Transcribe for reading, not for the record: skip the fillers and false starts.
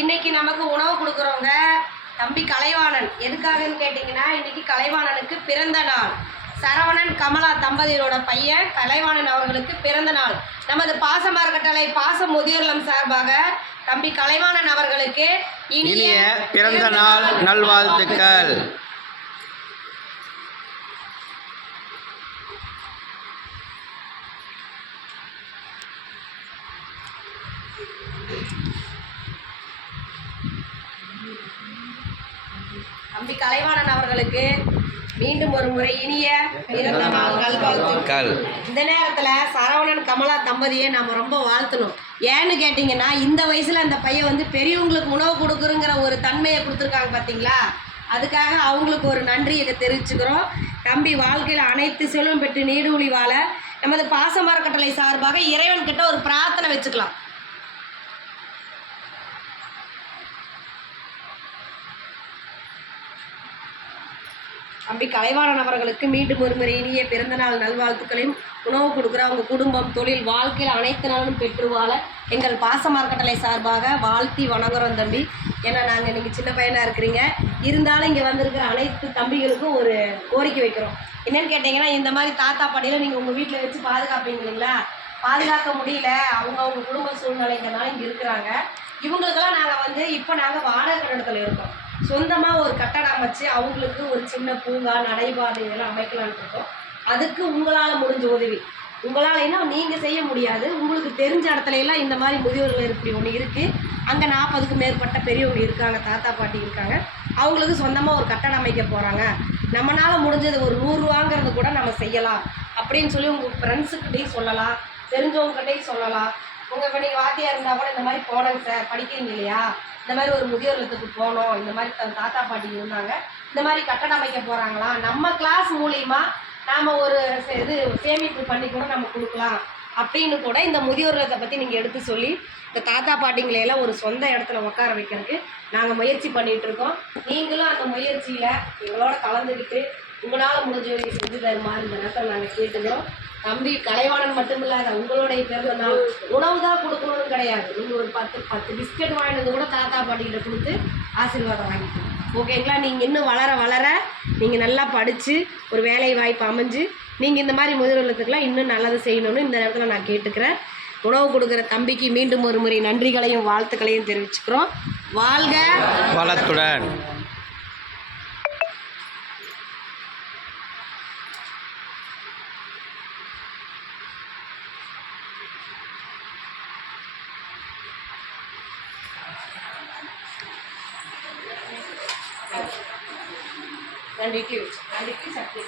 இன்னைக்கு நமக்கு உணவு கொடுக்குறவங்க தம்பி கலைவாணன். எதுக்காகன்னு கேட்டிங்கன்னா, இன்னைக்கு கலைவாணனுக்கு பிறந்த நாள். சரவணன் கமலா தம்பதியரோட பையன் கலைவாணன் அவர்களுக்கு பிறந்த நாள். நமது பாசமர கட்டளை பாச முதியோர்லம் சார்பாக தம்பி கலைவாணன் அவர்களுக்கு இனிய பிறந்த நாள் நல்வாழ்த்துக்கள். தம்பி கலைவாணன் அவர்களுக்கு மீண்டும் ஒரு முறை இனிய பிறந்த நாள் நல்வாழ்த்துக்கள். இந்த நேரத்தில் சரவணன் கமலா தம்பதியை நம்ம ரொம்ப வாழ்த்தணும். ஏன்னு கேட்டிங்கன்னா, இந்த வயசில் அந்த பையன் வந்து பெரியவங்களுக்கு உணவு கொடுக்குறங்கிற ஒரு தன்மையை கொடுத்துருக்காங்க பார்த்தீங்களா. அதுக்காக அவங்களுக்கு ஒரு நன்றியை தெரிவிச்சுக்கிறோம். தம்பி வாழ்க்கையில் அனைத்து செல்வம் பெற்று நீடூழி வாழ நமது பாசமர கட்டளை சார்பாக இறைவன்கிட்ட ஒரு பிரார்த்தனை வச்சுக்கலாம். தம்பி கலைவாணன் அவர்களுக்கு மீண்டும் ஒரு முறை இனிய பிறந்தநாள் நல்வாழ்த்துக்களையும், உணவு கொடுக்குற அவங்க குடும்பம் தொழில் வாழ்க்கையில் அனைத்து நாளும் பெற்று வாழ எங்கள் பாசமர கட்டளை சார்பாக வாழ்த்தி வணங்குறோம் தம்பி. ஏன்னா நாங்கள் நீங்கள் சின்ன பையனாக இருக்கிறீங்க, இருந்தாலும் இங்கே வந்திருக்கிற அனைத்து தம்பிகளுக்கும் ஒரு கோரிக்கை வைக்கிறோம். என்னென்னு கேட்டிங்கன்னா, இந்த மாதிரி தாத்தா பாட்டியில் நீங்கள் உங்கள் வீட்டில் வச்சு பாதுகாப்பீங்க இல்லைங்களா. பாதுகாக்க முடியல, அவங்க குடும்ப சூழ்நிலைங்கனால இங்கே இருக்கிறாங்க. இவங்களுக்கெல்லாம் நாங்கள் வந்து இப்போ நாங்கள் வாடகை கட்டடத்தில் இருக்கோம். சொந்தமாக ஒரு கட்டடம் அமைச்சு அவங்களுக்கு ஒரு சின்ன பூங்கா நடைபாதை இதெல்லாம் அமைக்கலான்னு இருக்கோம். அதுக்கு உங்களால் முடிஞ்ச உதவி, உங்களால் என்ன நீங்கள் செய்ய முடியாது, உங்களுக்கு தெரிஞ்ச இடத்துல எல்லாம் இந்த மாதிரி முதியோர்கள் இப்படி ஒன்று இருக்குது. அங்கே 40க்கும் மேற்பட்ட பெரியவங்க இருக்காங்க, தாத்தா பாட்டி இருக்காங்க. அவங்களுக்கு சொந்தமாக ஒரு கட்டடம் அமைக்க போகிறாங்க. நம்மளால் முடிஞ்சது ஒரு 100 ரூபாங்கிறது கூட நம்ம செய்யலாம் அப்படின்னு சொல்லி உங்கள் ஃப்ரெண்ட்ஸுக்கிட்டையும் சொல்லலாம், தெரிஞ்சவங்ககிட்டையும் சொல்லலாம். உங்கள் இப்போ நீங்கள் வாத்தியாக இருந்தால் கூட இந்த மாதிரி போனோங்க சார், படிக்கிறீங்க இல்லையா, இந்த மாதிரி ஒரு முதியோர் இல்லத்துக்கு போனோம், இந்த மாதிரி தாத்தா பாட்டி இருந்தாங்க, இந்த மாதிரி கட்டடம் அமைக்க போகிறாங்களா, நம்ம கிளாஸ் மூலிமா நாம் ஒரு இது சேமிப்பு பண்ணி கூட நம்ம கொடுக்கலாம் அப்படின்னு கூட இந்த முதியோர் இல்லத்தை பற்றி நீங்கள் எடுத்து சொல்லி இந்த தாத்தா பாட்டிங்களையெல்லாம் ஒரு சொந்த இடத்துல உட்கார வைக்கிறதுக்கு நாங்கள் முயற்சி பண்ணிகிட்ருக்கோம். நீங்களும் அந்த முயற்சியில் எங்களோட கலந்துக்கிட்டு உங்களால் முடிஞ்ச செஞ்சு தருமாறு இந்த நேரத்தில் நாங்கள் கேட்டுக்கிறோம். தம்பி கலைவாணன் மட்டும் இல்லாத உங்களுடைய பிறந்த நாள் உணவு தான் கொடுக்கணும்னு கிடையாது. நீங்கள் ஒரு 10 பிஸ்கட் வாங்கினது கூட தாத்தா பாட்டிகிட்ட கொடுத்து ஆசீர்வாதம் வாங்கிக்கணும். ஓகேங்களா. நீங்கள் இன்னும் வளர வளர நீங்கள் நல்லா படித்து ஒரு வேலை வாய்ப்பு அமைஞ்சு நீங்கள் இந்த மாதிரி முதியோர் இல்லத்துக்கெல்லாம் இன்னும் நல்லது செய்யணும்னு இந்த நேரத்தில் நான் கேட்டுக்கிறேன். உணவு கொடுக்குற தம்பிக்கு மீண்டும் ஒரு முறை நன்றிகளையும் வாழ்த்துக்களையும் தெரிவிச்சுக்கிறோம். வாழ்க வளத்துடன். நன்றிக்கு சக்தி.